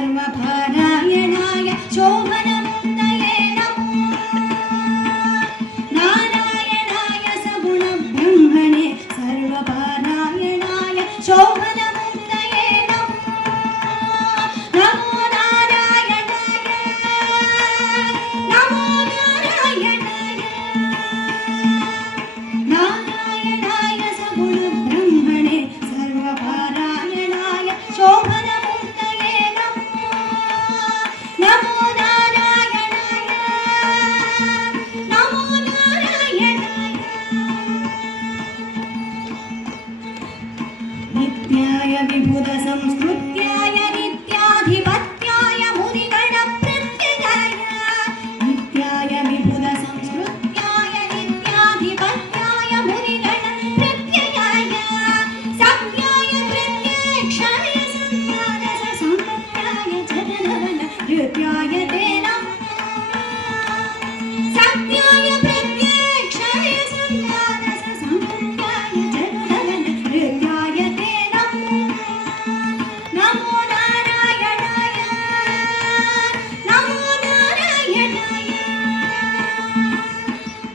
सर्वपारायणाय शोभनमूर्तये नमो नारायणाय सगुणब्रह्मणे सर्वपारायणाय शोभनमूर्तये नमो नमो नारायणाय नमो नारायणाय नारायणाय सगुणब्रह्मणे सर्वपारायणाय शोभनमूर्तये नमो नमो नारायणाय नमो नारायणाय नित्याय विबुधसंस्कृत्याय नित्याधिपत्याय मुनिगणप्रत्ययाय नित्याय विबुधसंस्कृत्याय नित्याधिपत्याय मुनिगणप्रत्ययाय सत्याय प्रत्यक्षाय संज्ञानसंपत्याय जगन्नवननृत्याय ते नमः सत्याय प्रत्यक्षाय संज्ञानसंपत्याय जगन्नवननृत्याय ते नमः नमो नारायणाय नमो नारायणाय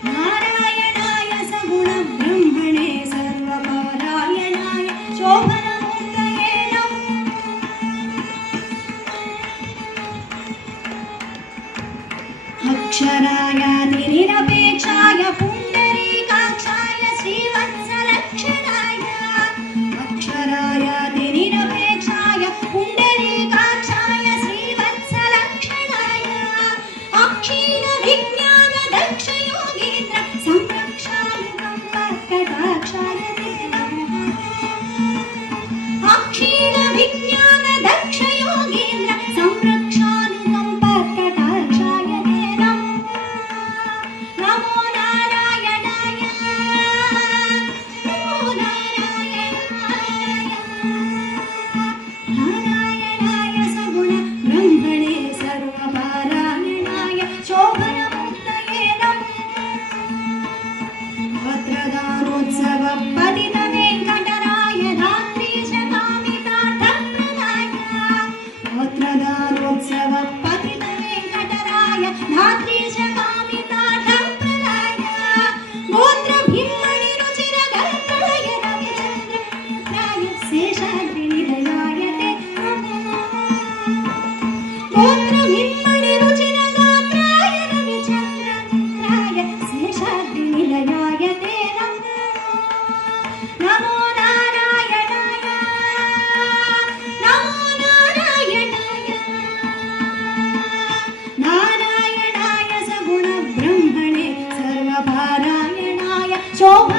नारायणाय सगुणब्रह्मणे सर्वपारायणाय शोभनमूर्तये नमः अक्षरायातिनिरपेक्षाय पुण्डरीकाक्षाय श्रीवत्सलक्षणाय अक्षरायातिनिरपेक्षाय पुण्डरीकाक्षाय श्रीवत्सलक्षणाय अक्षीणविज्ञानदक्षयोगीन्द्र संरक्षायुगम्बकटाक्षाय ते नमः अक्षीणविज्ञानदक्षयोगीन्द्र संरक्षानुकम्पकटाक्षाय ते नमः नमो नारायणाय नमो नारायणाय नारायणाय सगुणब्रह्मणे सर्वपारायणाय शोभनमूर्तये नमः वत्रदानोत्सवपतितवेङ्कटराय धात्रीशकामितार्थप्रदाय वत्रदानोत्सवपतितवेङ्कटराय धात्रीशकामितार्थप्रदाय गोत्रभिम्मणिरुचिरगर्भय रविचन्द्रमित्राय शेषाद्रिनिलयाय ते नमः गोत्रभिम्मणिरुचिरगात्राय रविचन्द्रमित्राय शेषाद्रिनिलयाय ते नमः नमो नारायणाय नमो नारायणाय नारायणाय सगुणब्रह्मणे सर्वपारायणाय शोभ